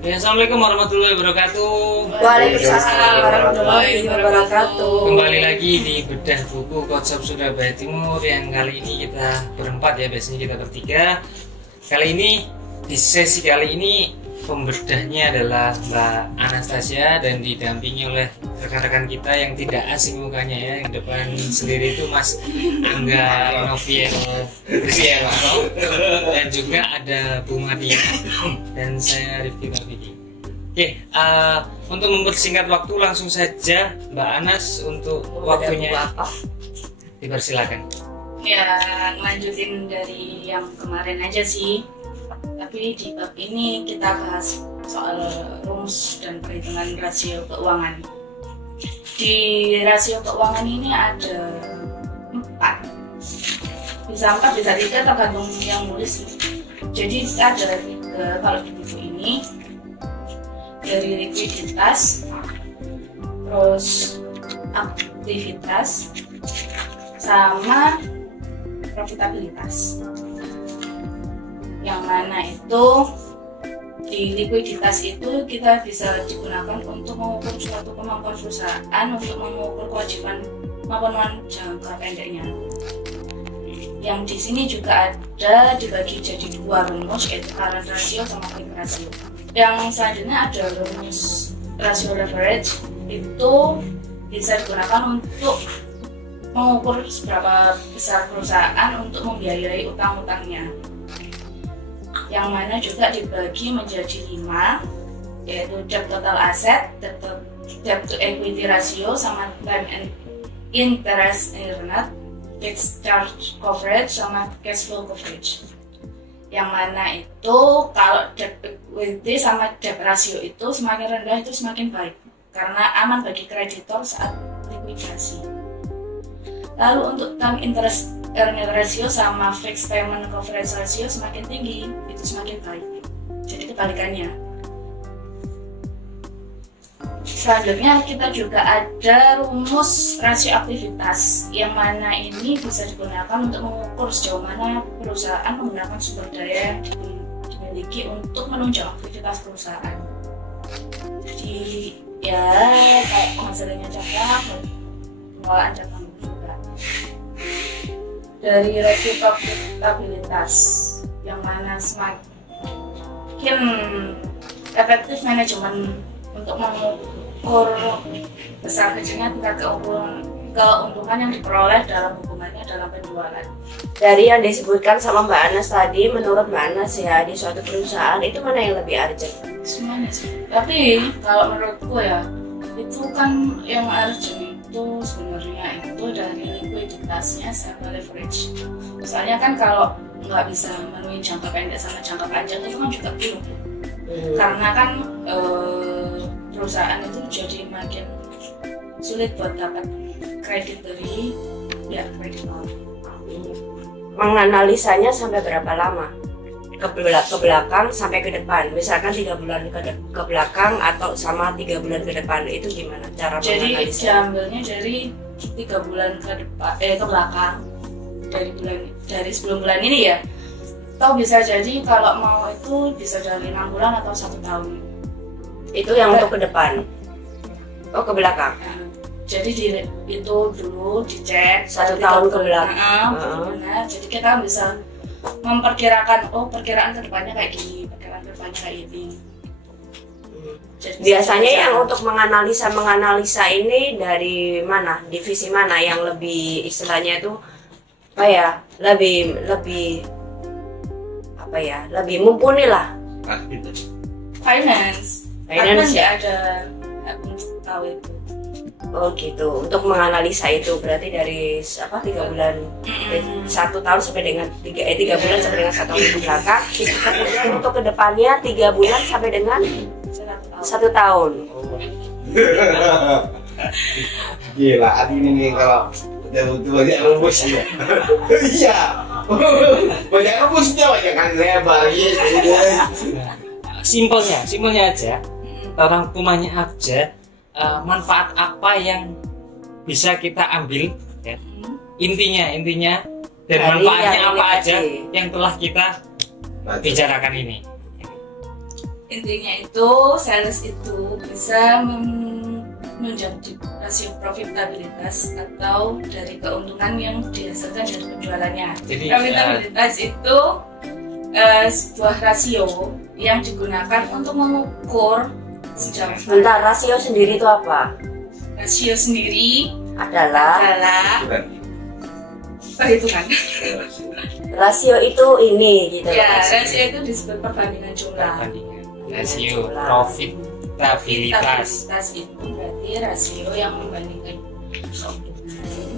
Ya, Assalamualaikum warahmatullahi wabarakatuh. Waalaikumsalam warahmatullahi wabarakatuh. Kembali lagi di Bedah Buku Kotshop Surabaya Timur. Yang kali ini kita berempat ya, biasanya kita bertiga. Kali ini, di sesi kali ini pembedahnya adalah Mbak Anastasia dan didampingi oleh rekan-rekan kita yang tidak asing mukanya ya. Yang depan sendiri itu Mas Angga Noviel Kristianto, dan juga ada Bu Madia dan saya Rifki Tafiki. Oke, untuk mempersingkat waktu langsung saja Mbak Anas untuk waktunya dipersilakan. Ya, lanjutin dari yang kemarin aja sih. Tapi di bab ini kita bahas soal rumus dan perhitungan rasio keuangan. Di rasio keuangan ini ada 4. Bisa 4, bisa 3, tergantung yang nulis. Jadi ada 3 kalau di buku ini. Dari likuiditas, terus aktivitas, sama profitabilitas. Yang mana itu di likuiditas itu kita bisa digunakan untuk mengukur suatu kemampuan perusahaan untuk mengukur kewajiban maupun jangka pendeknya. Yang di sini juga ada dibagi jadi 2 rumus, yaitu current ratio sama quick ratio. Yang selanjutnya ada rumus rasio leverage, itu bisa digunakan untuk mengukur seberapa besar perusahaan untuk membiayai utang-utangnya. Yang mana juga dibagi menjadi 5, yaitu debt total asset, debt to equity ratio, sama time and interest earned, fixed charge coverage, sama cash flow coverage. Yang mana itu kalau debt equity sama debt ratio itu semakin rendah itu semakin baik, karena aman bagi kreditor saat likuidasi. Lalu untuk time interest earned ratio sama fixed payment coverage ratio semakin tinggi itu semakin baik. Jadi kebalikannya. Selanjutnya kita juga ada rumus rasio aktivitas, yang mana ini bisa digunakan untuk mengukur sejauh mana perusahaan menggunakan sumber daya yang dimiliki untuk menunjang aktivitas perusahaan. Jadi ya kayak penghasilannya dagang, pengelolaan dagang juga. Dari review profitabilitas, yang mana semakin efektif manajemen untuk mengukur besar kecilnya tingkat keuntungan yang diperoleh dalam hubungannya dalam penjualan. Dari yang disebutkan sama Mbak Anas tadi, menurut Mbak Anas ya, di suatu perusahaan itu mana yang lebih urgent? Semuanya sih. Tapi kalau menurutku ya, itu kan yang urgent itu sebenarnya itu dari likuiditasnya sama leverage. Misalnya kan kalau nggak bisa memenuhi jangka pendek sama jangka panjang itu kan juga bingung. Karena kan perusahaan itu jadi makin sulit buat dapat kredit dari kreditor. Menganalisanya sampai berapa lama? Ke belakang sampai ke depan, misalkan 3 bulan ke belakang atau sama 3 bulan ke depan, itu gimana cara menganalisanya? Jadi diambilnya dari 3 bulan ke depan, ke belakang, dari sebelum bulan ini ya. Atau bisa jadi kalau mau itu bisa dari 6 bulan atau 1 tahun. Itu yang untuk ke depan. Oh, ke belakang. Nah, jadi itu dulu dicek 1 tahun ke belakang. Nah, jadi kita bisa memperkirakan, perkiraan kedepannya kayak gini, perkiraan kedepannya kayak ini. Jadi biasanya yang untuk menganalisa ini dari mana, divisi mana yang lebih istilahnya itu lebih mumpuni lah. Finance Finance ya ada aku tahu itu. Oh gitu. Untuk menganalisa itu berarti dari 3 bulan 1 tahun sampai dengan 3 bulan sampai dengan 1 tahun ke belakang. Kemudian untuk kedepannya 3 bulan sampai dengan 1 tahun. Gila, Adi ini kalau banyak rumusnya. Iya. Banyak rumusnya, banyak kan lebar gitu. Simpelnya aja. Orang rumahnya aja, manfaat apa yang bisa kita ambil ya. Intinya dan manfaatnya apa aja yang telah kita bicarakan ini. intinya itu sales itu bisa menunjang rasio profitabilitas atau dari keuntungan yang dihasilkan dari penjualannya. Jadi profitabilitas itu sebuah rasio yang digunakan untuk mengukur sejauh Sebentar, rasio sendiri itu apa? rasio sendiri Adalah perhitungan. rasio itu ini gitu Ya, loh. rasio itu disebut perbandingan jumlah. perbandingan rasio profitabilitas. Profitabilitas itu berarti rasio yang membandingkan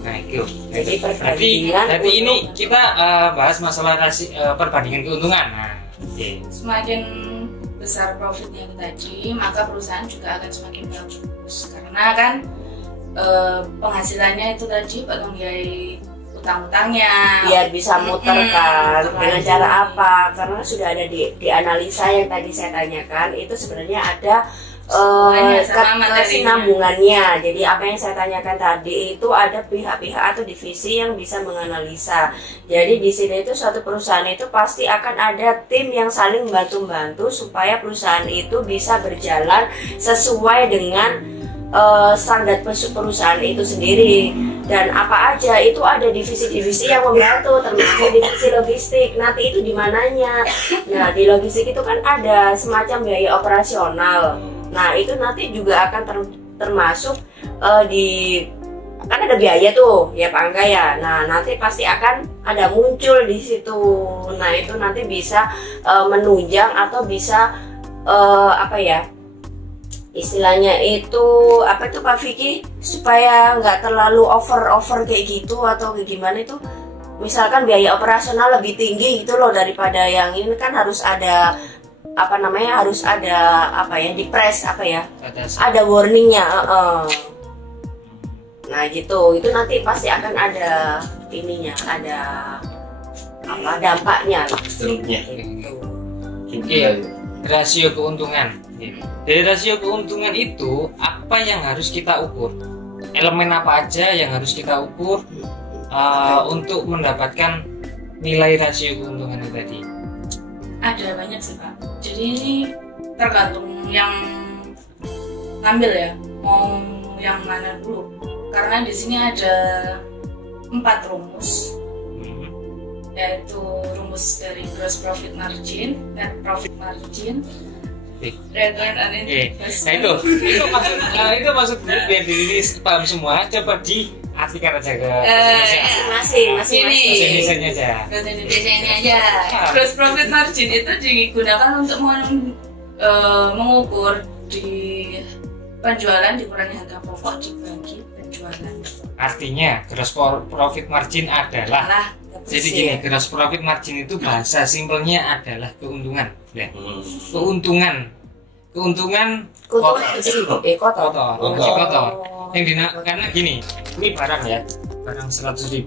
Nah itu. Jadi Berarti perbandingan ini untuk- kita bahas masalah perbandingan keuntungan. Nah, oke. semakin besar profitnya itu tadi, maka perusahaan juga akan semakin bagus karena kan penghasilannya itu tadi buat membiayai utang-utangnya. biar bisa muter kan. muter Dengan lagi. cara apa? Karena sudah ada di analisa yang tadi saya tanyakan, itu sebenarnya ada sama materinya. kesinambungannya. Jadi apa yang saya tanyakan tadi itu ada pihak-pihak atau divisi yang bisa menganalisa. Jadi di sini itu suatu perusahaan itu pasti akan ada tim yang saling membantu-bantu supaya perusahaan itu bisa berjalan sesuai dengan standar perusahaan itu sendiri. Dan apa aja itu ada divisi-divisi yang membantu, termasuk divisi logistik. Nanti itu di mananya? Nah, di logistik itu kan ada semacam biaya operasional. Nah, itu nanti juga akan termasuk kan ada biaya tuh ya Pak Angga ya. Nah, nanti pasti akan ada muncul di situ. Nah, itu nanti bisa menunjang atau bisa apa ya? Istilahnya itu apa itu Pak Vicky, supaya nggak terlalu over kayak gitu atau kayak gimana itu, misalkan biaya operasional lebih tinggi gitu loh daripada yang ini, kan harus ada apa namanya, harus ada apa ya, di press apa ya, ada warningnya. Nah gitu, itu nanti pasti akan ada ininya, ada apa dampaknya lah. Struknya. Gitu. Oke, rasio keuntungan. Dari rasio keuntungan itu apa yang harus kita ukur? Elemen apa aja yang harus kita ukur untuk mendapatkan nilai rasio keuntungan itu tadi? Ada banyak sih Pak. Jadi ini tergantung yang ngambil ya, mau yang mana dulu. Karena di sini ada 4 rumus, yaitu rumus dari gross profit margin, net profit margin, return on investment. Nah itu maksud biar diri paham semua. Coba diartikan aja ke Masing-masing. bahasa Indonesianya aja. Bahasa Indonesia ini aja. Gross profit margin itu digunakan untuk mengukur di penjualan dikurangi harga pokok dibagi penjualan. Artinya gross profit margin adalah, jadi gini, gross profit margin itu bahasa simpelnya adalah keuntungan, ya. Keuntungan kotor. Masih kotor. Yang karena gini, ini barang ya, barang 100.000,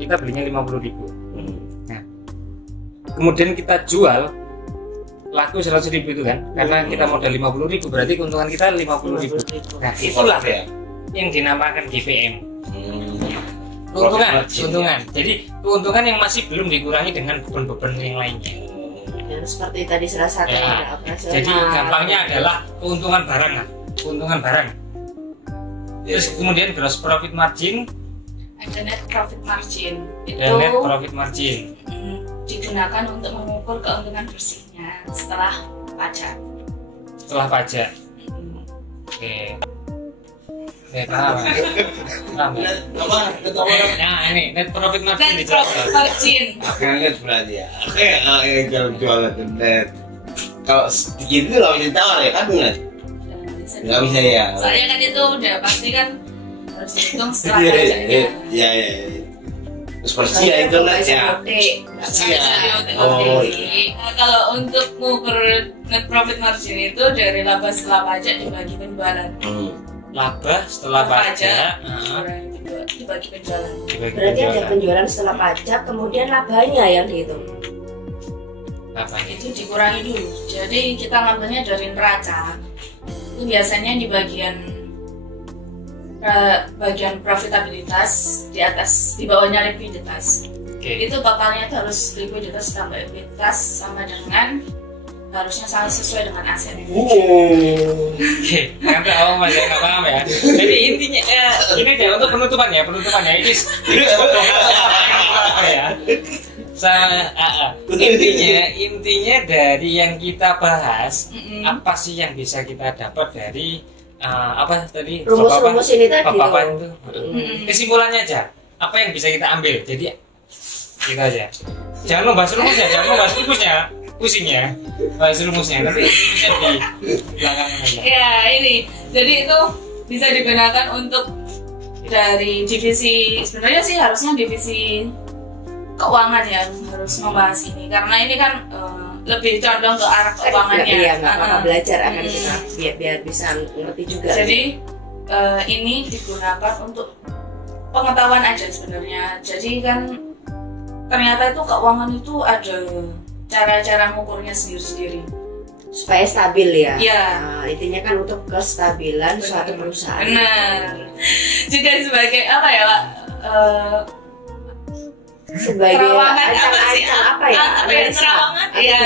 kita belinya 50.000. Nah, kemudian kita jual laku 100.000 itu kan, karena kita modal 50.000, berarti keuntungan kita 50.000. Nah, itulah yang dinamakan GPM. Keuntungan. Jadi keuntungan yang masih belum dikurangi dengan beban-beban yang lainnya. Dan seperti tadi salah satu ada operasional. Jadi gampangnya adalah keuntungan barang lah, keuntungan barang. Terus kemudian gross profit margin, Ada net profit margin. Itu dan net profit margin. digunakan untuk mengukur keuntungan bersihnya setelah pajak. Setelah pajak. Oke. Paham. Ya? Nah ini net profit margin Net dijelaskan. profit margin. Net berarti ya. Oke, yang jualan itu net. Kalau sedikit itu nggak bisa ditawar ya kan net? Nggak bisa ya. Soalnya kan itu udah pasti kan harus dihitung setelah Iya, pajaknya. iya. Terus persia itu net ya. Persia. Oh. Nah, kalau untuk mengukur net profit margin itu dari laba setelah pajak dibagi penjualan. Laba setelah pajak. Dibagi penjualan. Berarti ada penjualan setelah pajak, kemudian labanya yang dihitung. Labanya. Itu dikurangi dulu. Jadi kita ngambilnya dari neraca. Itu biasanya di bagian profitabilitas, di bawahnya likuiditas. Oke. Itu totalnya itu harus likuiditas tambah likuiditas sama dengan harusnya sangat sesuai dengan aset. Oke, nanti awal Mas nggak paham ya. Jadi intinya ini aja untuk penutupannya ini apa ya? Intinya dari yang kita bahas, apa sih yang bisa kita dapat dari apa tadi rumus-rumus ini tadi itu kesimpulannya aja, apa yang bisa kita ambil. Jadi gitu aja, jangan membahas rumusnya, pusingnya bahas rumusnya, tapi rumusnya di belakang aja. Ya ini, jadi itu bisa digunakan untuk dari divisi, sebenarnya sih harusnya divisi keuangan ya harus membahas ini, karena ini kan lebih condong ke arah keuangannya. Iya, nggak apa-apa, belajar akan kita biar bisa ngerti juga. Jadi ini digunakan untuk pengetahuan aja sebenarnya. Jadi kan ternyata itu keuangan itu ada cara-cara mengukurnya sendiri-sendiri supaya stabil ya. Iya. Nah, intinya kan untuk kestabilan suatu perusahaan. Benar. Juga sebagai apa ya, Pak? Sebagai terawangan apa ya? Terawangan. Iya.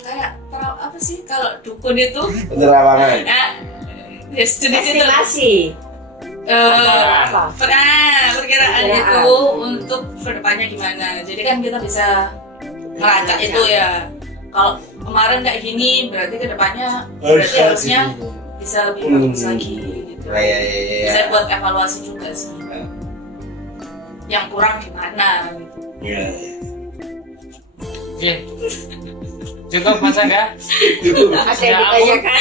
Kayak apa sih kalau dukun itu? Terawangan. Ya jenis itu. Estimasi. Perkiraan itu untuk kedepannya gimana. Jadi kan kita bisa ngelacak itu ya. Kalau kemarin kayak gini, berarti kedepannya harusnya bisa lebih bagus lagi gitu. Bisa buat evaluasi juga sih. Yang kurang gimana gitu. Oke. Cukup Mas Angga? Cukup. Mas yang ditanyakan.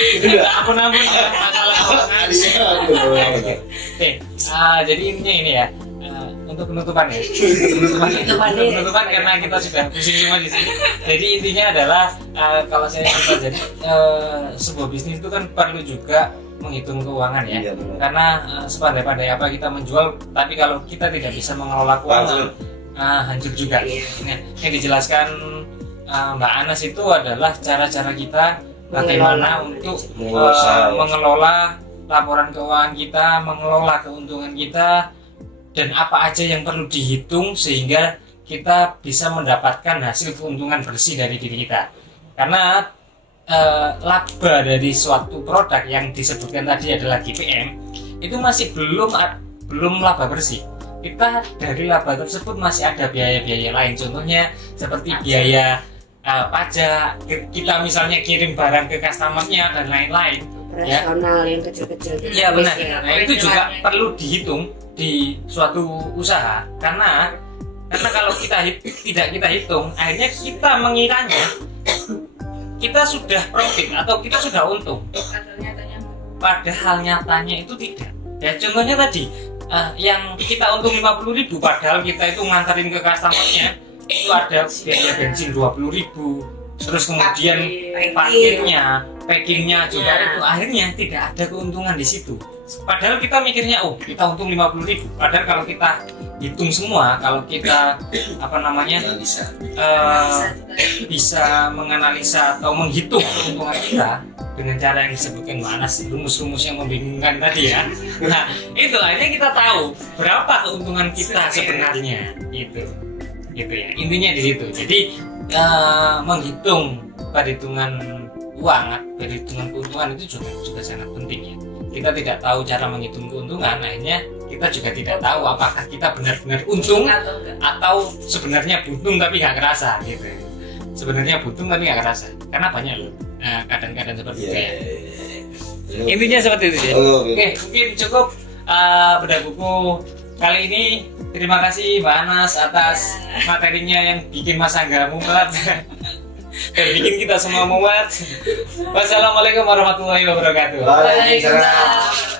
Aku namun masalah. Oke. Jadi intinya ini ya. Untuk penutupan ya. Penutupan karena kita sudah pusing semua di sini. Jadi intinya adalah kalau saya cerita, jadi sebuah bisnis itu kan perlu juga menghitung keuangan ya. Iya, karena sepandai-pandai apa kita menjual, tapi kalau kita tidak bisa mengelola keuangan, hancur juga. Nah, yang dijelaskan Mbak Anas itu adalah cara-cara kita bagaimana untuk mengelola laporan keuangan kita, mengelola keuntungan kita, dan apa aja yang perlu dihitung sehingga kita bisa mendapatkan hasil keuntungan bersih dari diri kita. Karena laba dari suatu produk yang disebutkan tadi adalah GPM itu masih belum laba bersih. Kita dari laba tersebut masih ada biaya-biaya lain, contohnya seperti biaya pajak, kita misalnya kirim barang ke customernya dan lain-lain. Operasional yang kecil-kecil. Iya benar. Nah itu juga perlu dihitung di suatu usaha, karena kalau tidak kita hitung, akhirnya kita mengiranya kita sudah profit atau kita sudah untung. Padahal nyatanya itu tidak. Ya contohnya tadi yang kita untung 50.000, padahal kita itu nganterin ke customernya itu ada biaya bensin 20.000, terus kemudian packingnya juga itu akhirnya tidak ada keuntungan di situ. Padahal kita mikirnya kita untung 50.000, padahal kalau kita hitung semua, kalau kita bisa menganalisa atau menghitung keuntungan kita dengan cara yang disebutkan mana sih rumus-rumus yang membingungkan tadi ya. Nah itu akhirnya kita tahu berapa keuntungan kita sebenarnya gitu ya, intinya di situ. Jadi menghitung perhitungan uang, perhitungan keuntungan itu juga sangat penting ya. Kita tidak tahu cara menghitung keuntungan, akhirnya kita juga tidak tahu apakah kita benar-benar untung atau sebenarnya buntung tapi nggak kerasa gitu. Sebenarnya buntung tapi nggak kerasa, karena banyak loh kadang-kadang seperti itu ya. Intinya seperti itu ya. Oke, mungkin cukup bedah buku kali ini. Terima kasih Mbak Anas atas materinya yang bikin Mas Angga mumet dan bikin kita semua mumet. Wassalamualaikum warahmatullahi wabarakatuh. Waalaikumsalam.